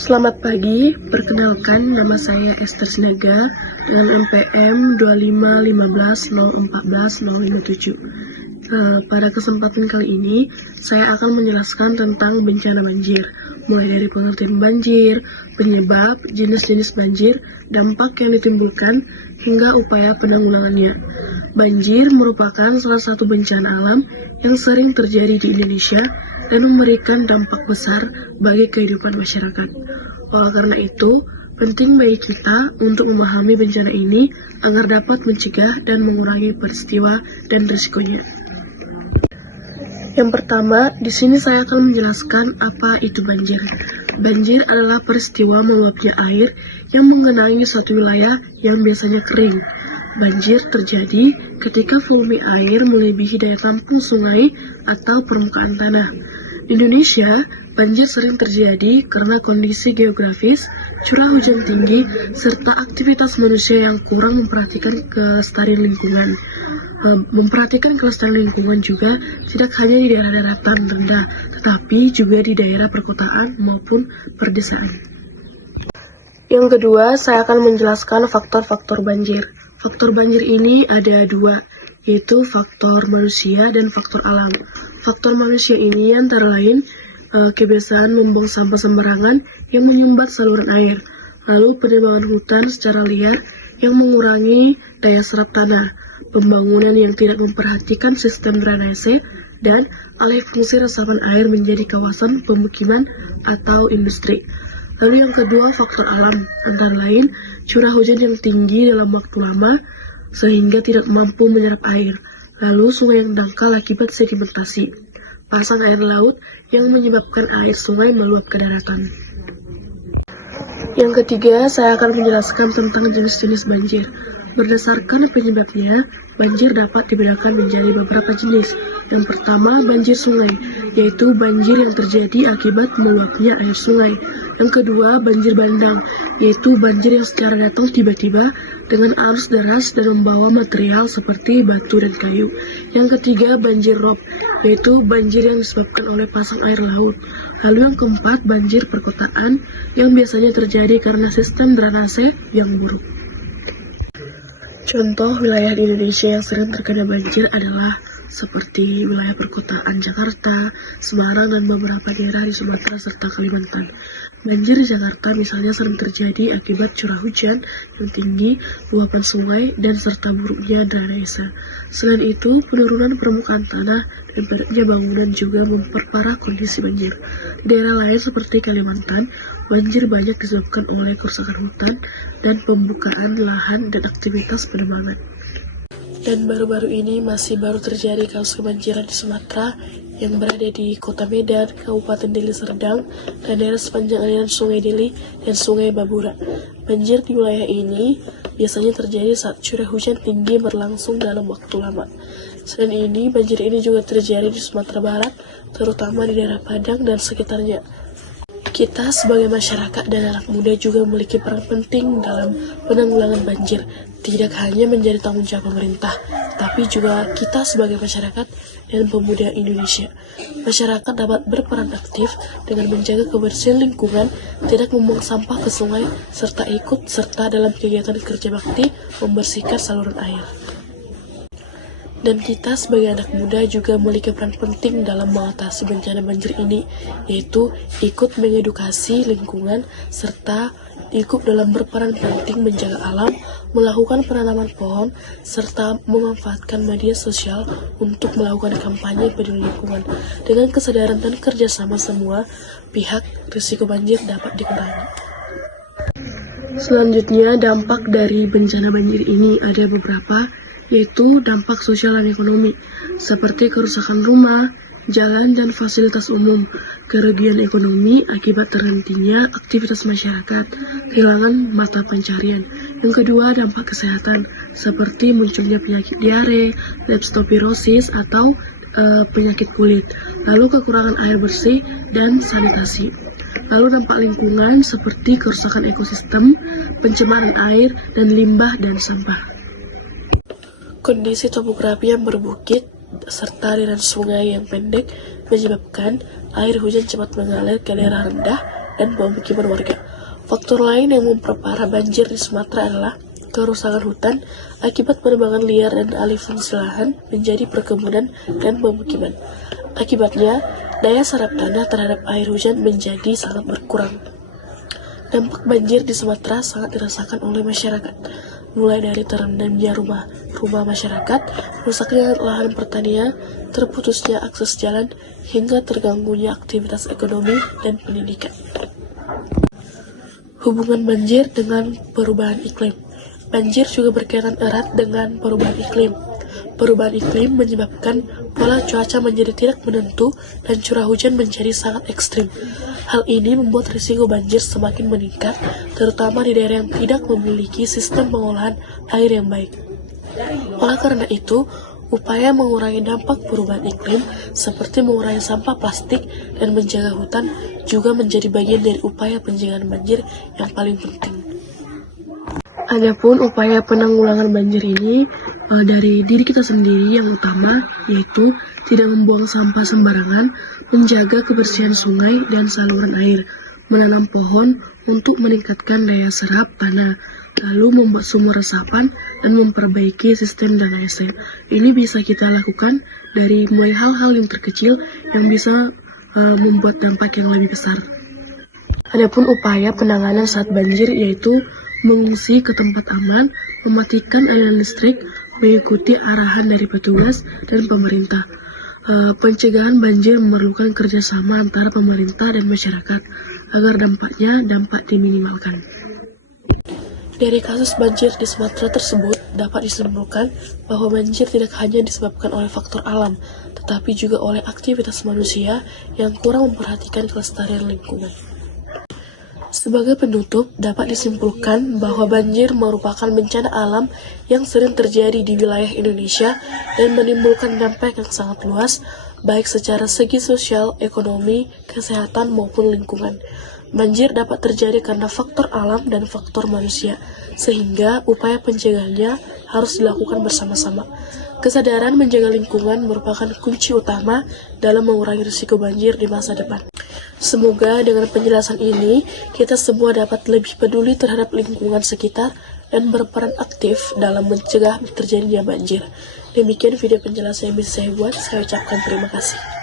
Selamat pagi, perkenalkan nama saya Esther Sinaga dengan NPM 25150141057. Pada kesempatan kali ini, saya akan menjelaskan tentang bencana banjir, mulai dari pengertian banjir, penyebab, jenis-jenis banjir, dampak yang ditimbulkan, hingga upaya penanggulangannya. Banjir merupakan salah satu bencana alam yang sering terjadi di Indonesia dan memberikan dampak besar bagi kehidupan masyarakat. Oleh karena itu, penting bagi kita untuk memahami bencana ini agar dapat mencegah dan mengurangi peristiwa dan risikonya. Yang pertama, di sini saya akan menjelaskan apa itu banjir. Banjir adalah peristiwa meluapnya air yang menggenangi suatu wilayah yang biasanya kering. Banjir terjadi ketika volume air melebihi daya tampung sungai atau permukaan tanah. Di Indonesia, banjir sering terjadi karena kondisi geografis, curah hujan tinggi, serta aktivitas manusia yang kurang memperhatikan kelestarian lingkungan. Memperhatikan kelestarian lingkungan juga tidak hanya di daerah daratan rendah, tetapi juga di daerah perkotaan maupun perdesaan. Yang kedua, saya akan menjelaskan faktor-faktor banjir. Faktor banjir ini ada dua, yaitu faktor manusia dan faktor alam. Faktor manusia ini antara lain kebiasaan membuang sampah sembarangan yang menyumbat saluran air, lalu penebangan hutan secara liar yang mengurangi daya serap tanah, pembangunan yang tidak memperhatikan sistem drainase, dan alih fungsi resapan air menjadi kawasan pemukiman atau industri. Lalu yang kedua, faktor alam, antara lain curah hujan yang tinggi dalam waktu lama sehingga tidak mampu menyerap air, lalu sungai yang dangkal akibat sedimentasi, pasang air laut yang menyebabkan air sungai meluap ke daratan. Yang ketiga, saya akan menjelaskan tentang jenis-jenis banjir. Berdasarkan penyebabnya, banjir dapat dibedakan menjadi beberapa jenis. Yang pertama, banjir sungai, yaitu banjir yang terjadi akibat meluapnya air sungai. Yang kedua, banjir bandang, yaitu banjir yang secara datang tiba-tiba dengan arus deras dan membawa material seperti batu dan kayu. Yang ketiga, banjir rob, yaitu banjir yang disebabkan oleh pasang air laut. Lalu yang keempat, banjir perkotaan, yang biasanya terjadi karena sistem drainase yang buruk. Contoh wilayah di Indonesia yang sering terkena banjir adalah seperti wilayah perkotaan Jakarta, Semarang, dan beberapa daerah di Sumatera serta Kalimantan. Banjir di Jakarta misalnya sering terjadi akibat curah hujan yang tinggi, luapan sungai, dan serta buruknya drainase. Selain itu, penurunan permukaan tanah dan padatnya bangunan juga memperparah kondisi banjir. Di daerah lain seperti Kalimantan, banjir banyak disebabkan oleh kerusakan hutan dan pembukaan lahan dan aktivitas penebangan. Dan baru-baru ini masih baru terjadi kasus kebanjiran di Sumatera yang berada di Kota Medan, Kabupaten Deli Serdang, dan daerah sepanjang aliran Sungai Deli dan Sungai Babura. Banjir di wilayah ini biasanya terjadi saat curah hujan tinggi berlangsung dalam waktu lama. Selain ini, banjir ini juga terjadi di Sumatera Barat, terutama di daerah Padang dan sekitarnya. Kita sebagai masyarakat dan anak muda juga memiliki peran penting dalam penanggulangan banjir. Tidak hanya menjadi tanggung jawab pemerintah, tapi juga kita sebagai masyarakat dan pemuda Indonesia. Masyarakat dapat berperan aktif dengan menjaga kebersihan lingkungan, tidak membuang sampah ke sungai, serta ikut serta dalam kegiatan kerja bakti membersihkan saluran air. Dan kita sebagai anak muda juga memiliki peran penting dalam mengatasi bencana banjir ini, yaitu ikut mengedukasi lingkungan, serta ikut dalam berperan penting menjaga alam, melakukan penanaman pohon, serta memanfaatkan media sosial untuk melakukan kampanye peduli lingkungan. Dengan kesadaran dan kerjasama semua pihak, risiko banjir dapat dikurangi. Selanjutnya, dampak dari bencana banjir ini ada beberapa, yaitu dampak sosial dan ekonomi, seperti kerusakan rumah, jalan, dan fasilitas umum, kerugian ekonomi akibat terhentinya aktivitas masyarakat, kehilangan mata pencarian. Yang kedua, dampak kesehatan, seperti munculnya penyakit diare, leptospirosis, atau penyakit kulit, lalu kekurangan air bersih dan sanitasi. Lalu dampak lingkungan, seperti kerusakan ekosistem, pencemaran air, dan limbah dan sampah. Kondisi topografi yang berbukit serta aliran sungai yang pendek menyebabkan air hujan cepat mengalir ke daerah rendah dan pemukiman warga. Faktor lain yang memperparah banjir di Sumatera adalah kerusakan hutan akibat penebangan liar dan alih fungsi lahan menjadi perkebunan dan pemukiman. Akibatnya, daya serap tanah terhadap air hujan menjadi sangat berkurang. Dampak banjir di Sumatera sangat dirasakan oleh masyarakat, mulai dari terendamnya rumah masyarakat, rusaknya lahan pertanian, terputusnya akses jalan, hingga terganggunya aktivitas ekonomi dan pendidikan. Hubungan banjir dengan perubahan iklim. Banjir juga berkaitan erat dengan perubahan iklim. Perubahan iklim menyebabkan pola cuaca menjadi tidak menentu dan curah hujan menjadi sangat ekstrim. Hal ini membuat risiko banjir semakin meningkat, terutama di daerah yang tidak memiliki sistem pengolahan air yang baik. Oleh karena itu, upaya mengurangi dampak perubahan iklim seperti mengurangi sampah plastik dan menjaga hutan juga menjadi bagian dari upaya pencegahan banjir yang paling penting. Adapun upaya penanggulangan banjir ini dari diri kita sendiri yang utama, yaitu tidak membuang sampah sembarangan, menjaga kebersihan sungai dan saluran air, menanam pohon untuk meningkatkan daya serap tanah, lalu membuat sumur resapan dan memperbaiki sistem drainase. Ini bisa kita lakukan dari mulai hal-hal yang terkecil yang bisa membuat dampak yang lebih besar. Adapun upaya penanganan saat banjir yaitu mengungsi ke tempat aman, mematikan aliran listrik, mengikuti arahan dari petugas dan pemerintah. Pencegahan banjir memerlukan kerjasama antara pemerintah dan masyarakat agar dampaknya diminimalkan. Dari kasus banjir di Sumatera tersebut dapat disimpulkan bahwa banjir tidak hanya disebabkan oleh faktor alam, tetapi juga oleh aktivitas manusia yang kurang memperhatikan kelestarian lingkungan. Sebagai penutup, dapat disimpulkan bahwa banjir merupakan bencana alam yang sering terjadi di wilayah Indonesia dan menimbulkan dampak yang sangat luas, baik secara segi sosial, ekonomi, kesehatan, maupun lingkungan. Banjir dapat terjadi karena faktor alam dan faktor manusia, sehingga upaya pencegahannya harus dilakukan bersama-sama. Kesadaran menjaga lingkungan merupakan kunci utama dalam mengurangi risiko banjir di masa depan. Semoga dengan penjelasan ini, kita semua dapat lebih peduli terhadap lingkungan sekitar dan berperan aktif dalam mencegah terjadinya banjir. Demikian video penjelasan yang bisa saya buat, saya ucapkan terima kasih.